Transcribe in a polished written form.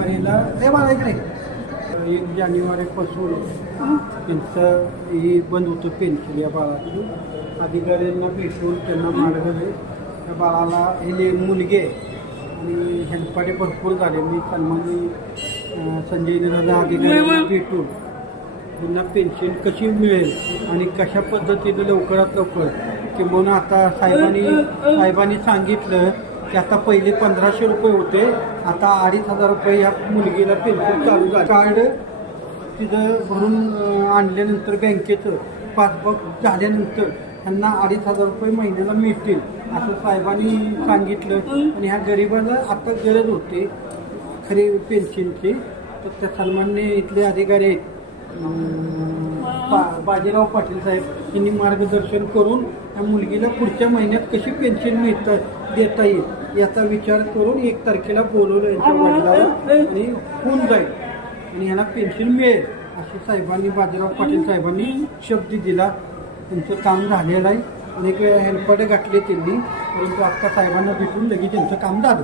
पहिला हे मला इकडे 1 जानेवारीपासून त्यांचं ही बंद होतं पेन्शन या बाळाचं. अधिकाऱ्यांना भेटून त्यांना मार्गदर्शन त्या बाळाला हे मुलगी आहे आणि हेल्पाटे भरपूर झाले. मी सन्मानी संजय निराला अधिकाऱ्यांना भेटून त्यांना पेन्शन कशी मिळेल आणि कशा पद्धतीनं लवकरात लवकर किंवा आता साहेबांनी सांगितलं की आता पहिले 1500 रुपये होते, आता 2500 रुपये या मुलगीला पेन्शन चालू झालं. कार्ड तिथं भरून आणल्यानंतर बँकेचं पासबुक झाल्यानंतर त्यांना 2500 रुपये महिन्याला मिळतील असं साहेबांनी सांगितलं. आणि ह्या गरिबाला आता गरज होते खरी पेन्शनची. तर त्या सन्मानने इथले अधिकारी आहेत बाजीराव पाटील साहेब यांनी मार्गदर्शन करून त्या मुलगीला पुढच्या महिन्यात कशी पेन्शन देता येईल याचा विचार करून 1 तारखेला बोलवलं यांच्या वडिलाला आणि होऊन जाईल आणि ह्यांना पेन्शन मिळेल असे साहेबांनी बाजीराव पाटील साहेबांनी शब्द दिला. त्यांचं काम झालेलं आहे. अनेक हेल्पाटे गाठले त्यांनी, परंतु आत्ता साहेबांना भेटून लगेच त्यांचं काम झालं.